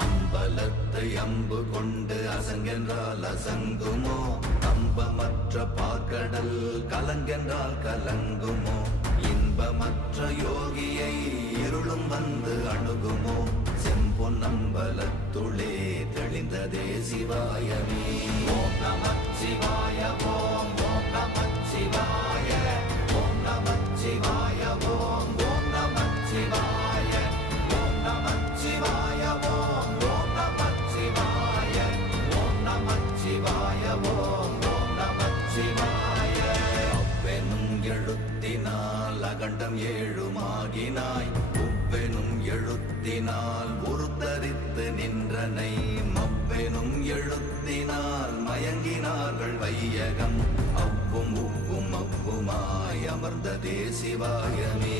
அம்பலத்தை அம்பு கொண்டு அசங்கென்றால் அசங்குமோ கம்பமற்ற பார்க்கடல் கலங்கென்றால் கலங்குமோ இன்பமற்ற யோகியை இருளும் வந்து அணுகுமோ செம்பொன்னம்பலத்துளே தெளிந்ததே சிவாயமே ஓம் நமச்சிவாய ஓம் ஓம் நமச்சிவாய ஓம் நமச்சிவாய ஓம் ஓம் நமச்சிவாய ஓம் நமச்சிவாய ஓம் ஓம் நமச்சிவாய ஓம் நமச்சிவாய ஓம் ஓம் நமச்சிவாய அவ்வெனும் எழுத்தினால் அகண்டம் ஏழுமாகினாய் உவ்வெனும் எழுத்தினால் உருத்தரித்து நின்றனை மவ்வெனும் எழுத்தினால் மயங்கினார்கள் வையகம் அவ்வும் உவ்வும் அவ்வுமாய் அமர்ந்ததே சிவாயமே